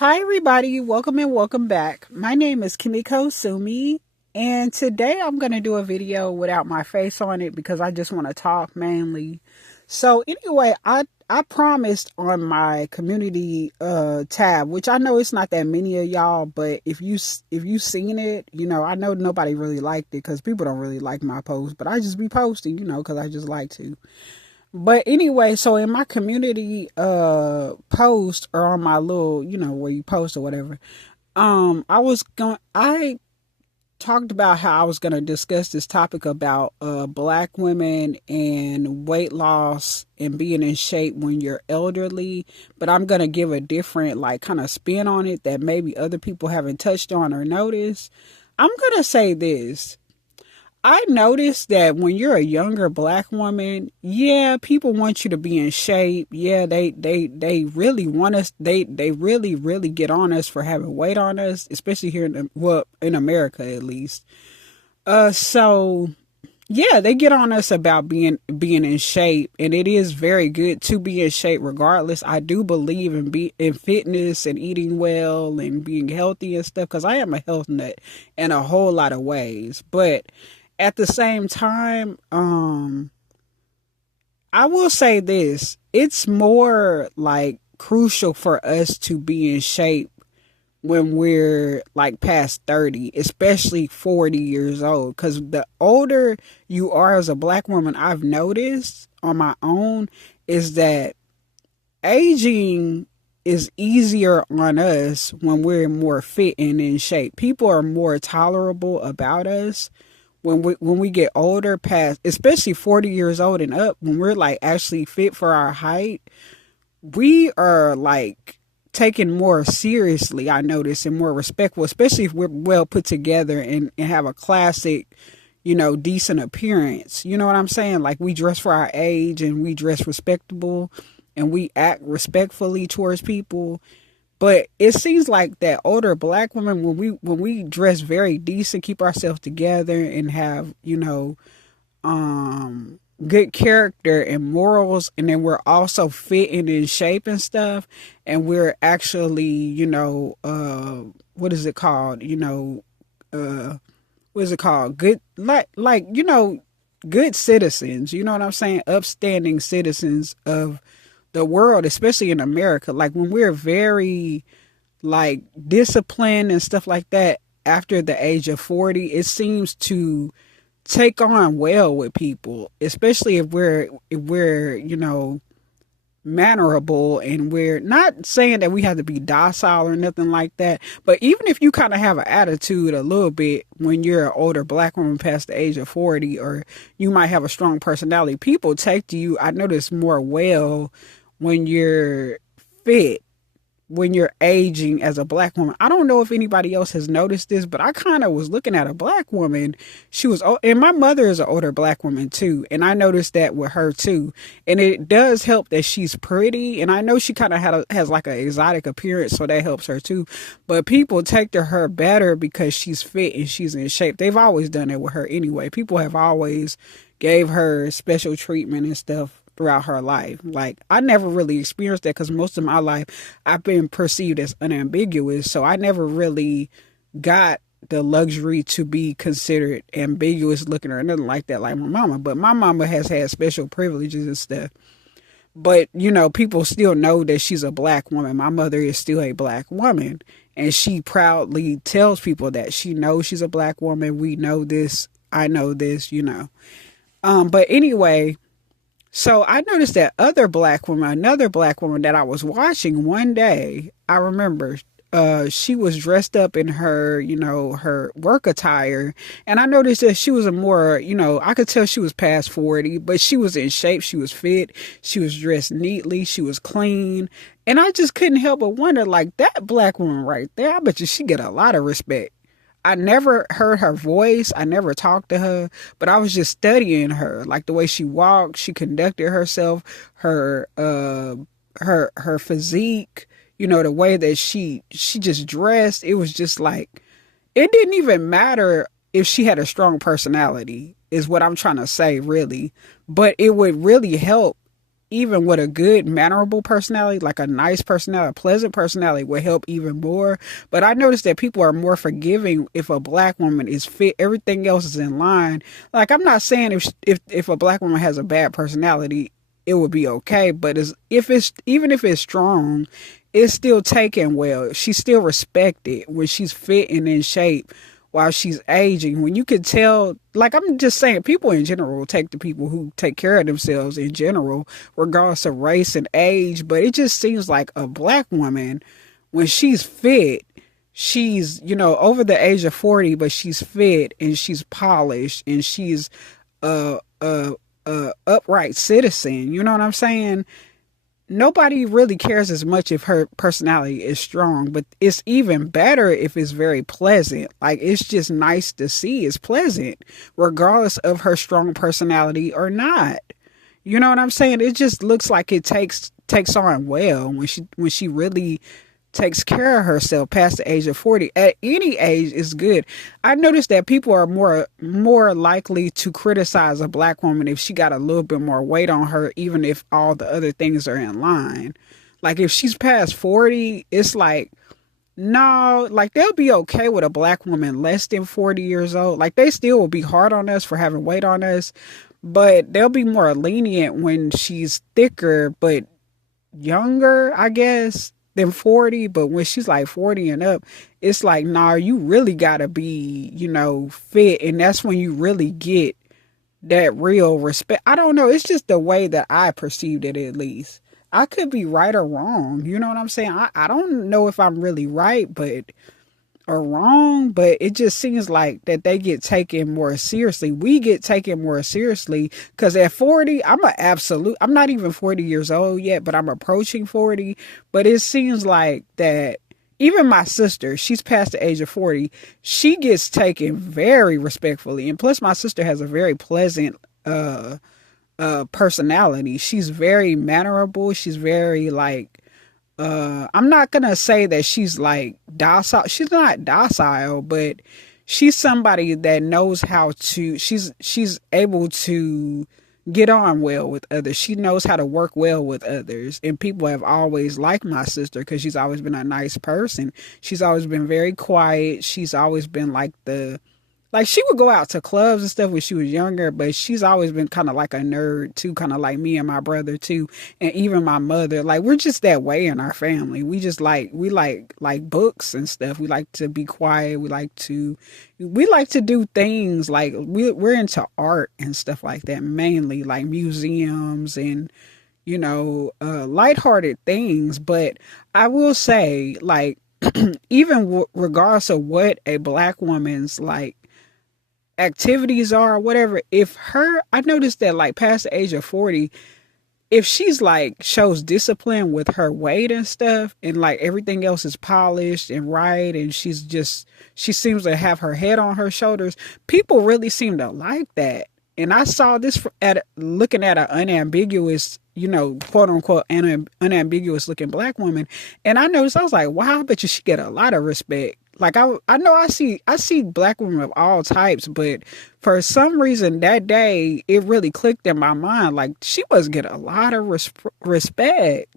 Hi, everybody. Welcome and welcome back. My name is Kimiko Sumi, and today I'm going to do a video without my face on it because I just want to talk mainly. So anyway, I promised on my community tab, which I know it's not that many of y'all, but if you seen it, I know nobody really liked it because people don't really like my posts, but I just be posting, because I just like to. But anyway, so in my community post or on my little, where you post or whatever, I talked about how I was gonna discuss this topic about black women and weight loss and being in shape when you're elderly, but I'm gonna give a different like kind of spin on it that maybe other people haven't touched on or noticed. I'm gonna say this. I noticed that when you're a younger black woman, yeah, people want you to be in shape. Yeah, they really want us. They really get on us for having weight on us, especially here in America at least. So yeah, they get on us about being in shape, and it is very good to be in shape regardless. I do believe in fitness and eating well and being healthy and stuff because I am a health nut in a whole lot of ways, but at the same time, I will say this. It's more like crucial for us to be in shape when we're like past 30, especially 40 years old. Because the older you are as a black woman, I've noticed on my own is that aging is easier on us when we're more fit and in shape. People are more tolerable about us when we get older, past especially 40 years old and up, when we're like actually fit for our height, we are like taken more seriously, I notice, and more respectful, especially if we're well put together and have a classic, decent appearance. You know what I'm saying? Like we dress for our age and we dress respectable and we act respectfully towards people. But it seems like that older black women, when we dress very decent, keep ourselves together, and have good character and morals, and then we're also fit and in shape and stuff, and we're actually what is it called? What is it called? Good good citizens. You know what I'm saying? Upstanding citizens of the world, especially in America. Like when we're very like disciplined and stuff like that after the age of 40, it seems to take on well with people, especially if we're mannerable, and we're not saying that we have to be docile or nothing like that, but even if you kind of have an attitude a little bit when you're an older black woman past the age of 40, or you might have a strong personality, people take to you, I notice, more well when you're fit, when you're aging as a black woman. I don't know if anybody else has noticed this, but I kind of was looking at a black woman. She was, and my mother is an older black woman too, and I noticed that with her too. And it does help that she's pretty, and I know she kind of has like an exotic appearance, so that helps her too. But people take to her better because she's fit and she's in shape. They've always done it with her anyway. People have always gave her special treatment and stuff throughout her life. Like I never really experienced that because most of my life I've been perceived as unambiguous, so I never really got the luxury to be considered ambiguous looking or nothing like that like my mama. But my mama has had special privileges and stuff. But people still know that she's a black woman. My mother is still a black woman, and she proudly tells people that she knows she's a black woman. We know this. I know this. But anyway, so I noticed that another black woman that I was watching one day, I remember she was dressed up in her, her work attire. And I noticed that she was a more, I could tell she was past 40, but she was in shape. She was fit. She was dressed neatly. She was clean. And I just couldn't help but wonder, like, that black woman right there, I bet you she get a lot of respect. I never heard her voice. I never talked to her, but I was just studying her, like the way she walked, she conducted herself, her physique, the way that she just dressed. It was just like, it didn't even matter if she had a strong personality, is what I'm trying to say, really. But it would really help even with a good mannerable personality, like a nice personality, a pleasant personality would help even more. But I noticed that people are more forgiving if a black woman is fit, everything else is in line. Like, I'm not saying if a black woman has a bad personality, it would be okay. But if it's even if it's strong, it's still taken well. She's still respected when she's fit and in shape while she's aging. When you can tell, like, I'm just saying, people in general take the people who take care of themselves in general, regardless of race and age. But it just seems like a black woman, when she's fit, she's, over the age of 40, but she's fit and she's polished and she's a upright citizen. You know what I'm saying? Nobody really cares as much if her personality is strong, but it's even better if it's very pleasant. Like, it's just nice to see. It's pleasant, regardless of her strong personality or not. You know what I'm saying? It just looks like it takes on well when she really takes care of herself past the age of 40. At any age is good. I noticed that people are more likely to criticize a black woman if she got a little bit more weight on her, even if all the other things are in line. Like, if she's past 40, it's like, no, like, they'll be okay with a black woman less than 40 years old. Like, they still will be hard on us for having weight on us, but they'll be more lenient when she's thicker but younger, I guess, than 40. But when she's like 40 and up, it's like, nah, you really gotta be, fit. And that's when you really get that real respect. I don't know. It's just the way that I perceived it, at least. I could be right or wrong. You know what I'm saying? I don't know if I'm really right, or wrong, but it just seems like that they get taken more seriously. We get taken more seriously because at 40, I'm not even 40 years old yet, but I'm approaching 40. But it seems like that even my sister, she's past the age of 40, she gets taken very respectfully. And plus, my sister has a very pleasant personality. She's very mannerable. She's very, like, I'm not gonna say that she's like docile. She's not docile, but she's somebody that knows how to. She's able to get on well with others. She knows how to work well with others, and people have always liked my sister because she's always been a nice person. She's always been very quiet. She's always been like she would go out to clubs and stuff when she was younger, but she's always been kind of like a nerd too, kind of like me and my brother too, and even my mother. Like, we're just that way in our family. We just like books and stuff. We like to be quiet. We like to do things like we're into art and stuff like that, mainly like museums and lighthearted things. But I will say, like, even regardless of what a black woman's like activities are or whatever, I noticed that, like, past the age of 40, if she's like shows discipline with her weight and stuff, and like everything else is polished and right, and she seems to have her head on her shoulders, people really seem to like that. And I saw this looking at an unambiguous, quote unquote, unambiguous looking black woman. And I noticed, I was like, wow, I bet you she get a lot of respect. Like, I know I see black women of all types, but for some reason that day, it really clicked in my mind. Like, she must get a lot of respect.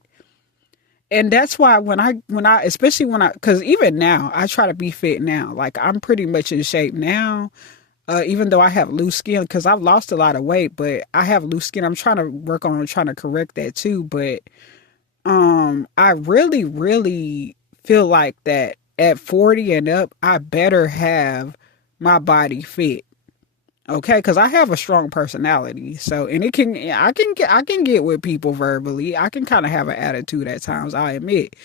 And that's why because even now, I try to be fit now. Like, I'm pretty much in shape now. Even though I have loose skin, because I've lost a lot of weight, but I have loose skin. I'm trying to work on trying to correct that too. But I really, really feel like that at 40 and up, I better have my body fit. Okay, because I have a strong personality. So, and I can get with people verbally. I can kind of have an attitude at times, I admit.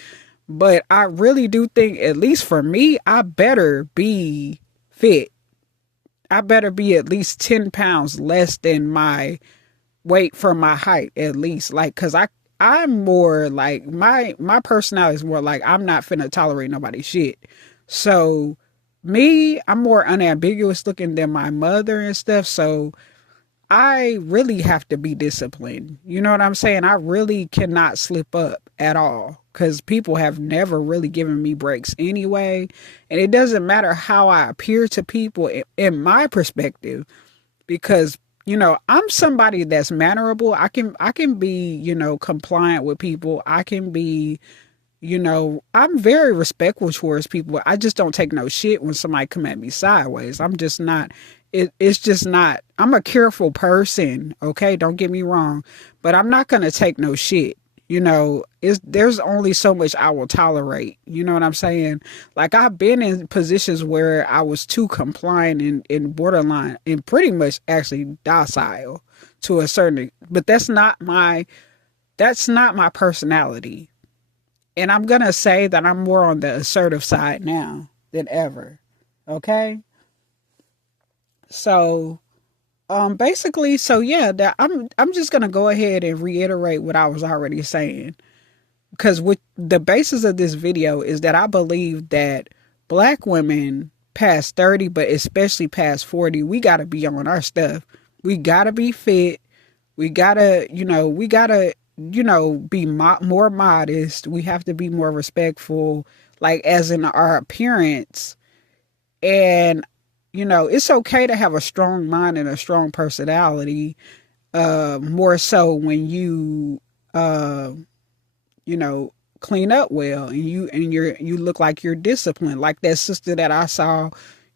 But I really do think, at least for me, I better be fit. I better be at least 10 pounds less than my weight for my height, at least. Like, because I'm more like, my personality is more like, I'm not finna tolerate nobody's shit. So me, I'm more unambiguous looking than my mother and stuff. So I really have to be disciplined. You know what I'm saying? I really cannot slip up at all, because people have never really given me breaks anyway. And it doesn't matter how I appear to people in my perspective, because I'm somebody that's mannerable. I can be, compliant with people. I can be, I'm very respectful towards people. I just don't take no shit when somebody come at me sideways. I'm just not. It's just not. I'm a careful person. Okay, don't get me wrong, but I'm not gonna take no shit. There's only so much I will tolerate. You know what I'm saying? Like, I've been in positions where I was too compliant and borderline and pretty much actually docile to a certain, but that's not my personality. And I'm going to say that I'm more on the assertive side now than ever. Okay? So, basically, so yeah, that I'm just going to go ahead and reiterate what I was already saying. Because with the basis of this video is that I believe that black women past 30, but especially past 40, we got to be on our stuff. We got to be fit. We gotta be more modest. We have to be more respectful, like as in our appearance. And, it's okay to have a strong mind and a strong personality, more so when clean up well and you look like you're disciplined. Like that sister that I saw,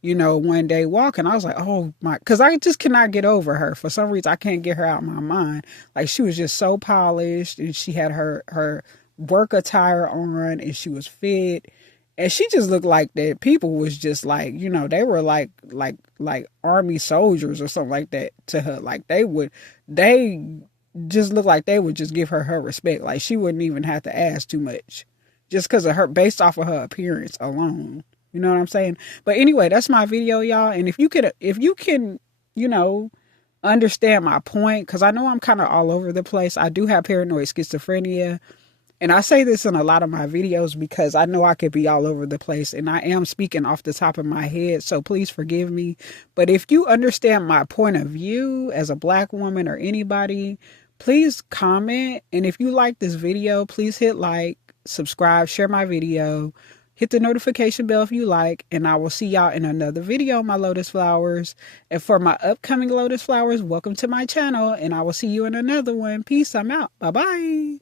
one day walking, I was like, oh my, because I just cannot get over her. For some reason, I can't get her out of my mind. Like, she was just so polished, and she had her work attire on, and she was fit, and she just looked like that. People was just like, they were like army soldiers or something like that to her. Like, they just looked like they would just give her respect. Like, she wouldn't even have to ask too much, just because of her, based off of her appearance alone. You know what I'm saying? But anyway, that's my video, y'all. And if you can, understand my point, because I know I'm kind of all over the place. I do have paranoid schizophrenia. And I say this in a lot of my videos because I know I could be all over the place. And I am speaking off the top of my head. So please forgive me. But if you understand my point of view as a black woman or anybody, please comment. And if you like this video, please hit like, subscribe, share my video. Hit the notification bell if you like, and I will see y'all in another video, my lotus flowers. And for my upcoming lotus flowers, welcome to my channel, and I will see you in another one. Peace, I'm out. Bye-bye.